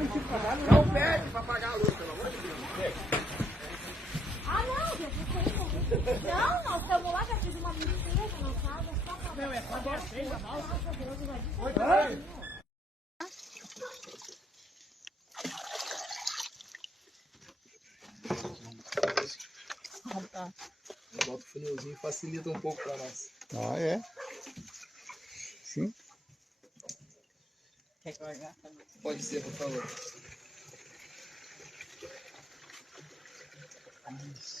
Não pede pra pagar a luz, pelo amor de Deus. Ah, não, gente, não, nós estamos lá, já fiz uma limpeza na casa, só pra... Meu, é só agora 6 da balsa. Nossa, Deus, vai Bota o funilzinho, facilita um pouco pra nós. Ah, é? Sim. Quer que eu agarre? Pode ser, por favor. Isso.